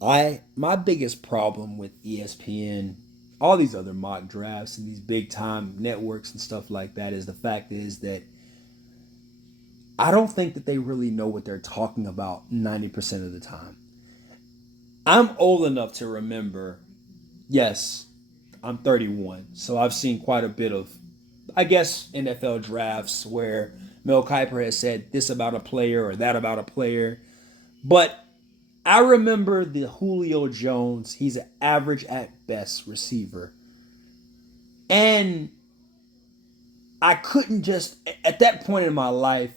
My biggest problem with ESPN, all these other mock drafts and these big time networks and stuff like that is the fact is that I don't think that they really know what they're talking about 90% of the time. I'm old enough to remember, yes, I'm 31, so I've seen quite a bit of, I guess, NFL drafts where Mel Kiper has said this about a player or that about a player. But I remember the Julio Jones, he's an average at best receiver. And I couldn't just, at that point in my life,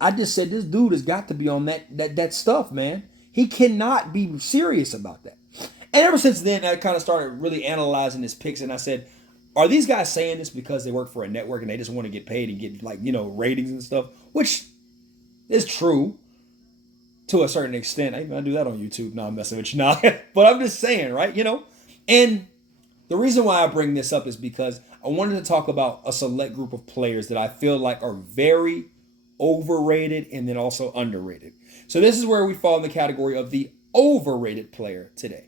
I just said, this dude has got to be on that stuff, man. He cannot be serious about that. And ever since then, I kind of started really analyzing his picks, and I said, are these guys saying this because they work for a network and they just want to get paid and get, like, ratings and stuff? Which is true to a certain extent. I do that on YouTube. No, I'm messing with you now. But I'm just saying, right? And the reason why I bring this up is because I wanted to talk about a select group of players that I feel like are very overrated and then also underrated. So this is where we fall in the category of the overrated player today.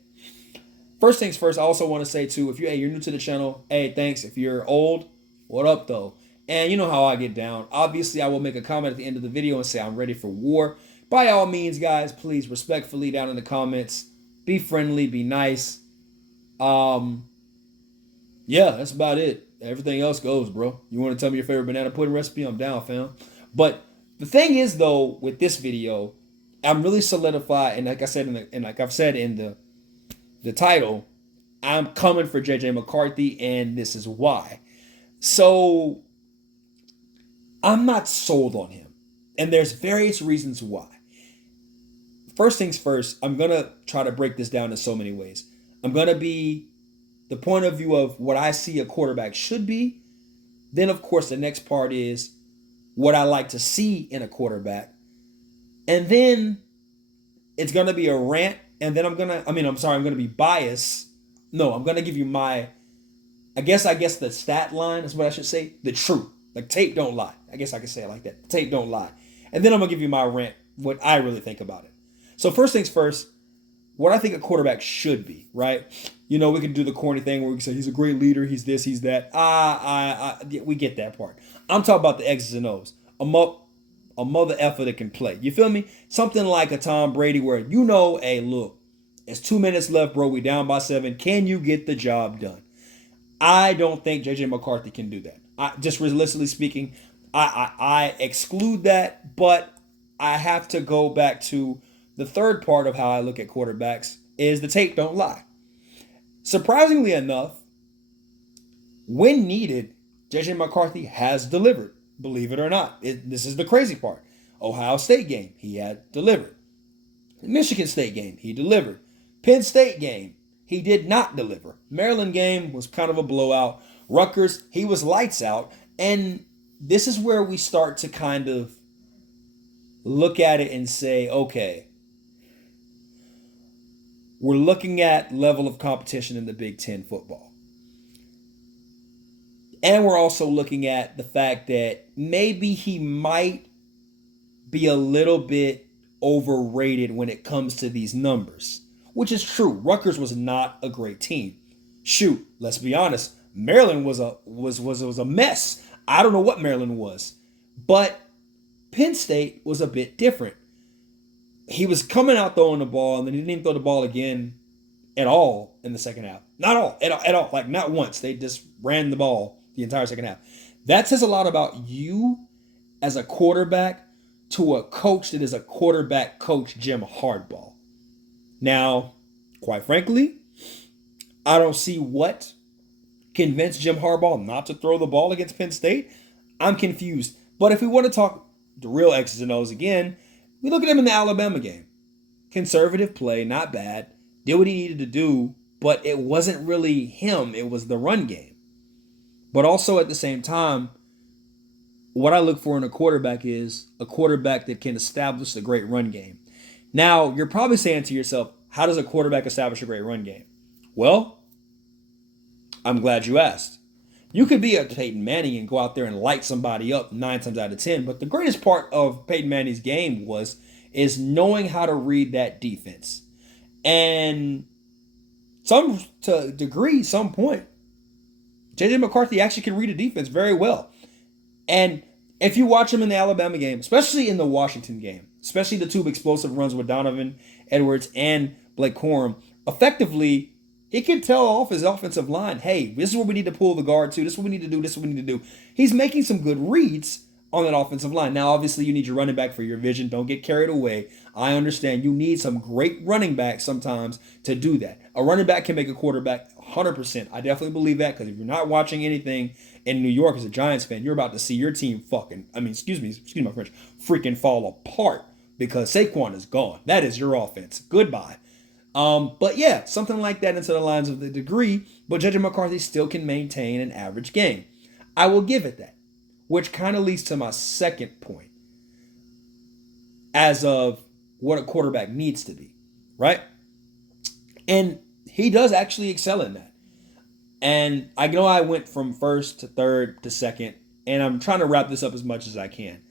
First things first, I also want to say too, if you're new to the channel, hey, thanks. If you're old, what up though? And you know how I get down. Obviously, I will make a comment at the end of the video and say I'm ready for war. By all means, guys, please respectfully down in the comments, be friendly, be nice. Yeah, that's about it. Everything else goes, bro. You want to tell me your favorite banana pudding recipe? I'm down, fam. But the thing is, though, with this video, I'm really solidified, and like I said like I've said in the title, I'm coming for JJ McCarthy, and this is why. So I'm not sold on him, and there's various reasons why. First things first, I'm gonna try to break this down in so many ways. I'm gonna be the point of view of what I see a quarterback should be. Then, of course, the next part is what I like to see in a quarterback. And then it's going to be a rant. And then I'm going to be biased. No, I'm going to give you my, I guess the stat line is what I should say. The truth. Like, tape don't lie. I guess I could say it like that. Tape don't lie. And then I'm going to give you my rant, what I really think about it. So first things first, what I think a quarterback should be, right? We can do the corny thing where we can say he's a great leader, he's this, he's that. We get that part. I'm talking about the X's and O's. A mother effer that can play. You feel me? Something like a Tom Brady where hey, look, it's 2 minutes left, bro. We down by 7. Can you get the job done? I don't think JJ McCarthy can do that. Just realistically speaking, I exclude that, but I have to go back to the third part of how I look at quarterbacks is the tape don't lie. Surprisingly enough, when needed, JJ McCarthy has delivered. Believe it or not. This is the crazy part. Ohio State game, he had delivered. Michigan State game, he delivered. Penn State game, he did not deliver. Maryland game was kind of a blowout. Rutgers, he was lights out. And this is where we start to kind of look at it and say, okay, we're looking at level of competition in the Big Ten football. And we're also looking at the fact that maybe he might be a little bit overrated when it comes to these numbers, which is true. Rutgers was not a great team. Shoot, let's be honest. Maryland was a mess. I don't know what Maryland was, but Penn State was a bit different. He was coming out throwing the ball, and then he didn't even throw the ball again at all in the second half. Not all, at all. Like, not once. They just ran the ball the entire second half. That says a lot about you as a quarterback to a coach that is a quarterback coach, Jim Harbaugh. Now, quite frankly, I don't see what convinced Jim Harbaugh not to throw the ball against Penn State. I'm confused. But if we want to talk the real X's and O's again, we look at him in the Alabama game. Conservative play, not bad. Did what he needed to do, but it wasn't really him. It was the run game. But also at the same time, what I look for in a quarterback is a quarterback that can establish a great run game. Now, you're probably saying to yourself, how does a quarterback establish a great run game? Well, I'm glad you asked. You could be a Peyton Manning and go out there and light somebody up 9 times out of 10, but the greatest part of Peyton Manning's game is knowing how to read that defense. And some to a degree, some point, JJ McCarthy actually can read a defense very well. And if you watch him in the Alabama game, especially in the Washington game, especially the two explosive runs with Donovan Edwards and Blake Corum, effectively, he can tell off his offensive line, hey, this is where we need to pull the guard to. This is what we need to do. This is what we need to do. He's making some good reads on that offensive line. Now, obviously, you need your running back for your vision. Don't get carried away. I understand you need some great running back sometimes to do that. A running back can make a quarterback 100%. I definitely believe that, because if you're not watching anything in New York as a Giants fan, you're about to see your team excuse my French, freaking fall apart because Saquon is gone. That is your offense. Goodbye. But yeah, something like that into the lines of the degree, but JJ McCarthy still can maintain an average game. I will give it that, which kind of leads to my second point as of what a quarterback needs to be, right? And he does actually excel in that. And I know I went from first to third to second, and I'm trying to wrap this up as much as I can.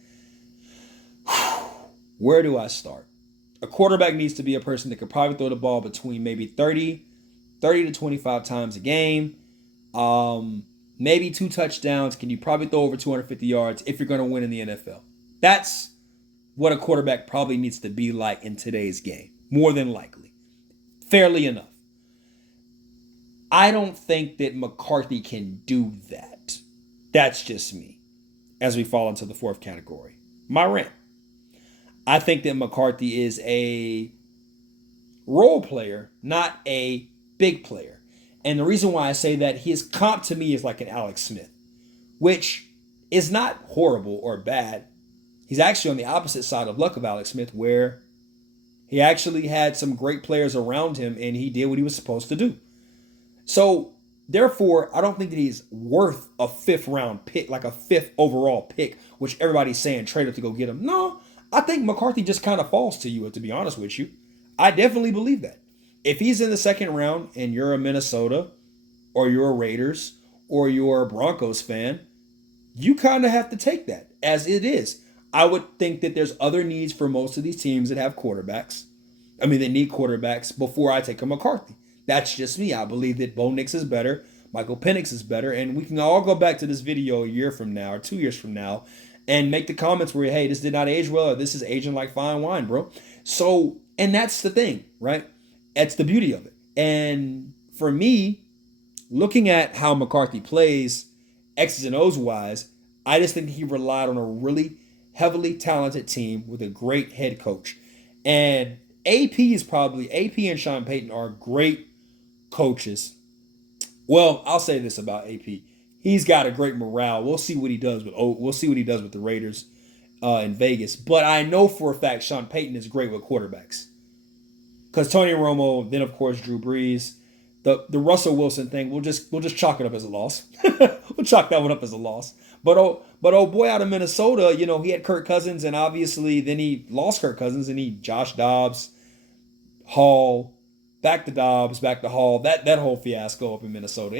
Where do I start? A quarterback needs to be a person that could probably throw the ball between maybe 30 to 25 times a game. Maybe 2 touchdowns. Can you probably throw over 250 yards if you're going to win in the NFL? That's what a quarterback probably needs to be like in today's game, more than likely. Fairly enough. I don't think that McCarthy can do that. That's just me, as we fall into the fourth category. My rant. I think that McCarthy is a role player, not a big player. And the reason why I say that, his comp to me is like an Alex Smith, which is not horrible or bad. He's actually on the opposite side of luck of Alex Smith, where he actually had some great players around him and he did what he was supposed to do. So, therefore, I don't think that he's worth a 5th round pick, like a 5th overall pick, which everybody's saying trade up to go get him. No, I think McCarthy just kind of falls to you, to be honest with you. I definitely believe that. If he's in the 2nd round and you're a Minnesota or you're a Raiders or you're a Broncos fan, you kind of have to take that as it is. I would think that there's other needs for most of these teams that have quarterbacks. They need quarterbacks before I take a McCarthy. That's just me. I believe that Bo Nix is better. Michael Penix is better. And we can all go back to this video a year from now or 2 years from now and make the comments where, hey, this did not age well, or this is aging like fine wine, bro. So, and that's the thing, right? That's the beauty of it. And for me, looking at how McCarthy plays, X's and O's wise, I just think he relied on a really heavily talented team with a great head coach. And AP and Sean Payton are great coaches. Well, I'll say this about AP. He's got a great morale. We'll see what he does with the Raiders in Vegas. But I know for a fact Sean Payton is great with quarterbacks. Because Tony Romo, then of course Drew Brees, the Russell Wilson thing, we'll just chalk it up as a loss. We'll chalk that one up as a loss. But oh boy, out of Minnesota, he had Kirk Cousins, and obviously then he lost Kirk Cousins, and he Josh Dobbs, Hall, back to Dobbs, back to Hall. That whole fiasco up in Minnesota,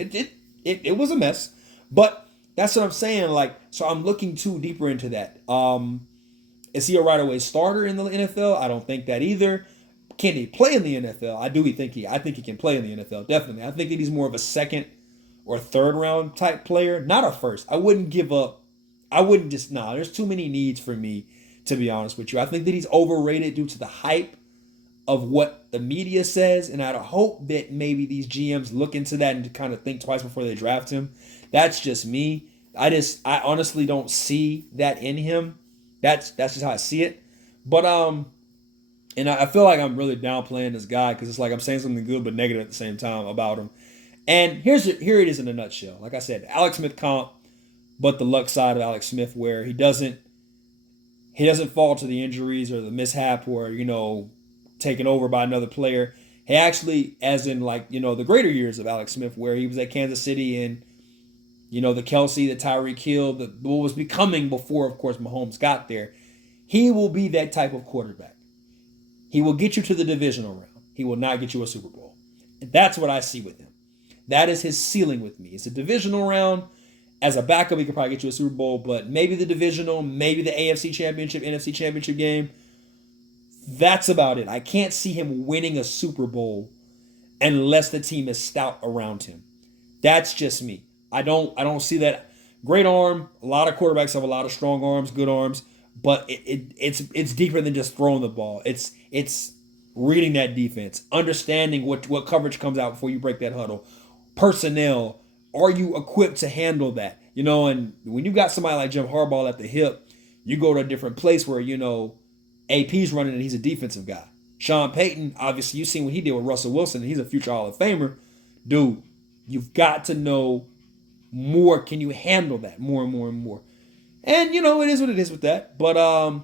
it was a mess. But that's what I'm saying. So I'm looking too deeper into that. Is he a right away starter in the NFL? I don't think that either. Can he play in the NFL? I think he can play in the NFL, definitely. I think that he's more of a 2nd or 3rd round type player, not a 1st. I wouldn't give up. There's too many needs for me, to be honest with you. I think that he's overrated due to the hype of what the media says, and I'd hope that maybe these GMs look into that and kind of think twice before they draft him. That's just me. I honestly don't see that in him. That's just how I see it. But and I feel like I'm really downplaying this guy because it's like I'm saying something good but negative at the same time about him. And here it is in a nutshell. Like I said, Alex Smith comp, but the luck side of Alex Smith, where he doesn't fall to the injuries or the mishap or taken over by another player. He actually, as in the greater years of Alex Smith, where he was at Kansas City and the Kelsey, the Tyreek Hill, what was becoming before, of course, Mahomes got there. He will be that type of quarterback. He will get you to the divisional round. He will not get you a Super Bowl. And that's what I see with him. That is his ceiling with me. It's a divisional round. As a backup, he could probably get you a Super Bowl, but maybe the divisional, maybe the AFC Championship, NFC Championship game. That's about it. I can't see him winning a Super Bowl unless the team is stout around him. That's just me. I don't see that. Great arm. A lot of quarterbacks have a lot of strong arms, good arms, but it's deeper than just throwing the ball. It's reading that defense, understanding what coverage comes out before you break that huddle. Personnel, are you equipped to handle that? And when you got somebody like Jim Harbaugh at the hip, you go to a different place where, AP's running and he's a defensive guy. Sean Payton, obviously, you've seen what he did with Russell Wilson, and he's a future Hall of Famer. Dude, you've got to know more. Can you handle that more and more and more? And, it is what it is with that. But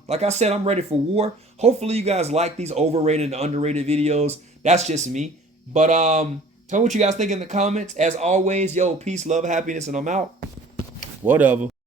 like I said, I'm ready for war. Hopefully you guys like these overrated and underrated videos. That's just me. But tell me what you guys think in the comments. As always, yo, peace, love, happiness, and I'm out. Whatever.